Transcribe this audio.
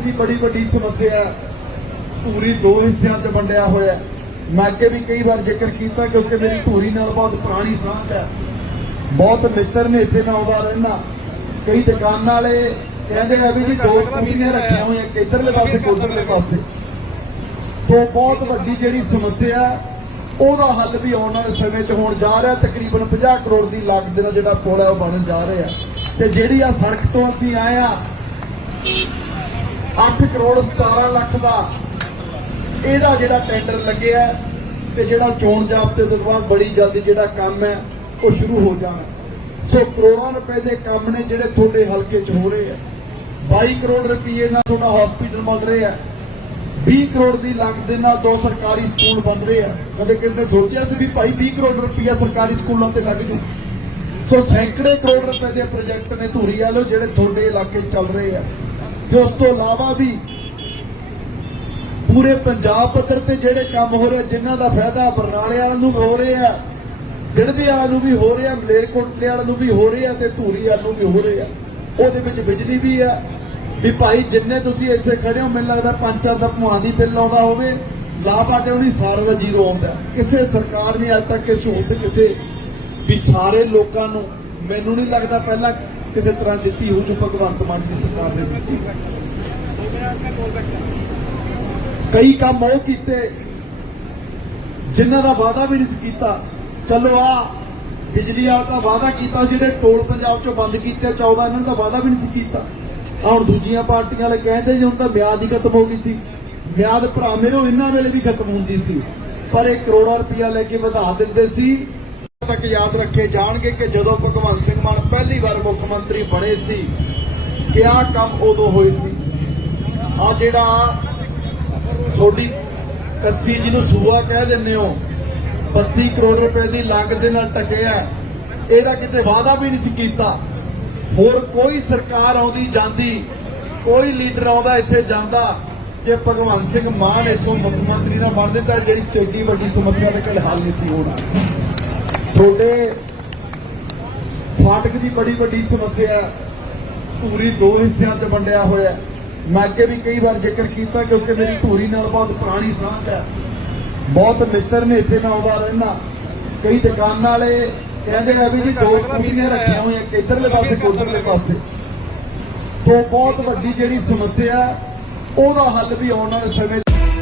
ਦੀ ਬੜੀ ਵੱਡੀ ਸਮੱਸਿਆ ਹੈ। ਧੂਰੀ ਦੋ ਹਿੱਸਿਆਂ 'ਚ ਵੰਡਿਆ ਹੋਇਆ ਹੈ। ਮੈਂ ਅੱਗੇ ਵੀ ਕਈ ਵਾਰ ਜ਼ਿਕਰ ਕੀਤਾ ਕਿਉਂਕਿ ਮੇਰੀ ਧੂਰੀ ਨਾਲ ਬਹੁਤ ਪੁਰਾਣੀ ਸਾਂਝ ਹੈ। ਬਹੁਤ ਮਿੱਤਰ ਨੇ ਇੱਥੇ ਮੈਂ ਆਉਂਦਾ ਰਹਿਣਾ ਕਈ ਦੁਕਾਨਾਂ ਵਾਲੇ ਕਹਿੰਦੇ ਆ ਵੀ ਜੀ ਦੋ ਸਕੂਟੀਆਂ ਰੱਖੀਆਂ ਹੋਈਆਂ ਇੱਕ ਪਾਸੇ ਇੱਕ ਪਾਸੇ। ਤੋਂ ਬਹੁਤ ਵੱਡੀ ਜਿਹੜੀ ਸਮੱਸਿਆ, ਉਹਦਾ ਹੱਲ ਵੀ ਆਉਣ ਵਾਲੇ ਸਮੇਂ 'ਚ ਹੋਣ ਜਾ ਰਿਹਾ। ਤਕਰੀਬਨ 50 ਕਰੋੜ ਦੀ ਲਾਗਤ ਦੇ ਨਾਲ ਜਿਹੜਾ ਪੁਲ ਹੈ, ਉਹ ਬਣਨ ਜਾ ਰਿਹਾ। ਤੇ ਜਿਹੜੀ ਆ ਸੜਕ ਤੋਂ ਅਸੀਂ ਆਏ ਆ 8 ਕਰੋੜ 17 ਲੱਖ ਦਾ ਇਹਦਾ ਜਿਹੜਾ ਟੈਂਡਰ ਲੱਗਿਆ ਤੇ ਜਿਹੜਾ ਚੋਣ ਜਾਬਤੇ ਤੋਂ ਬਾਅਦ ਬੜੀ ਜਲਦੀ ਜਿਹੜਾ ਕੰਮ ਹੈ, ਉਹ ਸ਼ੁਰੂ ਹੋ ਜਾਣਾ। ਸੋ ਕਰੋੜਾਂ ਰੁਪਏ ਦੇ ਕੰਮ ਨੇ ਜਿਹੜੇ ਤੁਹਾਡੇ ਹਲਕੇ 'ਚ ਹੋ ਰਹੇ ਆ। 22 ਕਰੋੜ ਰੁਪਏ ਨਾਲ ਤੁਹਾਡਾ ਹਸਪੀਟਲ ਬਣ ਰਿਹਾ ਹੈ। 20 ਕਰੋੜ ਦੀ ਲਾਗਤ ਦੇ ਨਾਲ ਦੋ ਸਰਕਾਰੀ ਸਕੂਲ ਬਣ ਰਹੇ ਆ। ਕਦੇ ਕਿਤੇ ਸੋਚਿਆ ਸੀ ਵੀ ਭਾਈ 20 ਕਰੋੜ ਰੁਪਇਆ ਸਰਕਾਰੀ ਸਕੂਲਾਂ ਤੇ ਲੱਗ ਜੂ ਸੋ ਸੈਂਕੜੇ ਕਰੋੜ ਰੁਪਏ ਦੇ ਪ੍ਰੋਜੈਕਟ ਨੇ ਧੂਰੀ ਵਾਲੋ ਜਿਹੜੇ ਤੁਹਾਡੇ ਇਲਾਕੇ ਚੱਲ ਰਹੇ ਆ। ਤੇ ਉਸ ਤੋਂ ਇਲਾਵਾ ਵੀ ਪੂਰੇ ਪੰਜਾਬ ਪੱਧਰ ਤੇ ਜਿਹੜੇ ਕੰਮ ਹੋ ਰਹੇ, ਜਿਨ੍ਹਾਂ ਦਾ ਫਾਇਦਾ ਬਰਨਾਲੇ ਵਾਲਿਆਂ ਨੂੰ ਵੀ ਹੋ ਰਿਹਾ ਦਿੜਬੇ ਵਾਲਿਆਂ ਨੂੰ ਵੀ ਹੋ ਰਿਹਾ, ਮਲੇਰਕੋਟਲੇ ਵਾਲਿਆਂ ਨੂੰ ਵੀ ਹੋ ਰਿਹਾ ਤੇ ਧੂਰੀ ਵਾਲਿਆਂ ਨੂੰ ਵੀ ਹੋ ਰਿਹਾ। ਉਹਦੇ ਵਿੱਚ ਬਿਜਲੀ ਵੀ ਆ ਵੀ ਭਾਈ, ਜਿੰਨੇ ਤੁਸੀਂ ਇੱਥੇ ਖੜੇ ਹੋ, ਮੈਨੂੰ ਲੱਗਦਾ ਪੰਜ ਚਾਰ ਦਾ ਭੁਆਂ ਦੀ ਬਿੱਲ ਆਉਂਦਾ ਹੋਵੇ ਲਾਭ ਆਟੇ ਉਹਦੀ ਸਾਰਾ ਦਾ ਜ਼ੀਰੋ ਆਉਂਦਾ ਕਿਸੇ ਸਰਕਾਰ ਨੇ ਅੱਜ ਤੱਕ ਇਹ ਸਹੂਲਤ ਕਿਸੇ ਵੀ ਸਾਰੇ ਲੋਕਾਂ ਨੂੰ, ਮੈਨੂੰ ਨਹੀਂ ਲੱਗਦਾ ਪਹਿਲਾਂ ਕਿਸੇ ਤਰ੍ਹਾਂ ਦਿੱਤੀ ਹੋ ਜੋ ਭਗਵੰਤ ਮਾਨ ਦੀ ਸਰਕਾਰ ਨੇ ਦਿੱਤੀ। ਕਈ ਕੰਮ ਉਹ ਕੀਤੇ ਜਿਨ੍ਹਾਂ ਦਾ ਵਾਅਦਾ ਵੀ ਨਹੀਂ ਕੀਤਾ। ਚਲੋ ਆ, ਬਿਜਲੀ ਵਾਲਾ ਤਾਂ ਵਾਅਦਾ ਕੀਤਾ ਜਿਹੜੇ ਟੋਲ ਪੰਜਾਬ ਚੋਂ ਬੰਦ ਕੀਤੇ 14 ਇਹਨਾਂ ਦਾ ਵਾਅਦਾ ਵੀ ਨਹੀਂ ਸੀ ਕੀਤਾ। ਹੁਣ ਦੂਜੀਆਂ ਪਾਰਟੀਆਂ ਵਾਲੇ ਕਹਿੰਦੇ ਜੀ ਹੁਣ ਤਾਂ ਮਿਆਦ ਹੀ ਖਤਮ ਹੋ ਗਈ ਸੀ। ਮਿਆਦ ਭਰਾ ਮੇਰੇ ਇਹਨਾਂ ਵੇਲੇ ਵੀ ਖਤਮ ਹੁੰਦੀ ਸੀ। ਪਰ ਇਹ ਕਰੋੜਾਂ ਰੁਪਇਆ ਲੈ ਕੇ ਵਧਾ ਦਿੰਦੇ ਸੀ। ਤੱਕ ਯਾਦ ਰੱਖੇ ਜਾਣਗੇ ਕਿ ਜਦੋਂ ਭਗਵੰਤ ਸਿੰਘ ਮਾਨ ਪਹਿਲੀ ਵਾਰ ਮੁੱਖ ਮੰਤਰੀ ਬਣੇ ਸੀ, ਕਿਆ ਕੰਮ ਉਦੋਂ ਹੋਏ ਸੀ? ਆ ਜਿਹੜਾ ਤੁਹਾਡੀ ਕੱਸੀ ਜਿਹਨੂੰ ਸੂਆ ਕਹਿ ਦਿੰਦੇ ਹੋ 32 ਕਰੋੜ ਰੁਪਏ ਦੀ ਲਾਗਤ ਦੇ ਨਾਲ ਟਕਿਆ, ਇਹਦਾ ਕਿਤੇ ਵਾਅਦਾ ਵੀ ਨਹੀਂ ਸੀ ਕੀਤਾ। ਹੋਰ ਕੋਈ ਸਰਕਾਰ ਆਉਂਦੀ ਜਾਂਦੀ, ਕੋਈ ਲੀਡਰ ਆਉਂਦਾ ਇੱਥੇ ਜਾਂਦਾ, ਜੇ ਭਗਵੰਤ ਸਿੰਘ ਮਾਨ ਇੱਥੋਂ ਮੁੱਖ ਮੰਤਰੀ ਨਾ ਬਣ ਦਿੱਤਾ, ਜਿਹੜੀ ਤੇਡੀ ਵੱਡੀ ਸਮੱਸਿਆ ਦਾ ਕੋਈ ਹੱਲ ਨਹੀਂ ਸੀ ਹੋਣਾ। ਤੁਹਾਡੇ ਫਾਟਕ ਦੀ ਬੜੀ ਵੱਡੀ ਸਮੱਸਿਆ ਧੂਰੀ ਦੋ ਹਿੱਸਿਆਂ 'ਚ ਵੰਡਿਆ ਹੋਇਆ ਮੈਂ ਅੱਗੇ ਵੀ ਕਈ ਵਾਰ ਜ਼ਿਕਰ ਕੀਤਾ ਕਿਉਂਕਿ ਮੇਰੀ ਧੂਰੀ ਨਾਲ ਬਹੁਤ ਪੁਰਾਣੀ ਸਾਂਝ ਹੈ। ਬਹੁਤ ਮਿੱਤਰ ਨੇ ਇੱਥੇ ਮੈਂ ਆਉਂਦਾ ਰਹਿਣਾ। ਕਈ ਦੁਕਾਨਾਂ ਵਾਲੇ ਕਹਿੰਦੇ ਆ ਵੀ ਜੀ ਦੋ ਸਕੂਟੀਆਂ ਰੱਖੀਆਂ ਹੋਈਆਂ ਕਿੱਧਰਲੇ ਪਾਸੇ, ਇੱਕ ਪਾਸੇ। ਤੋਂ ਬਹੁਤ ਵੱਡੀ ਜਿਹੜੀ ਸਮੱਸਿਆ ਉਹਦਾ ਹੱਲ ਵੀ ਆਉਣ ਵਾਲੇ ਸਮੇਂ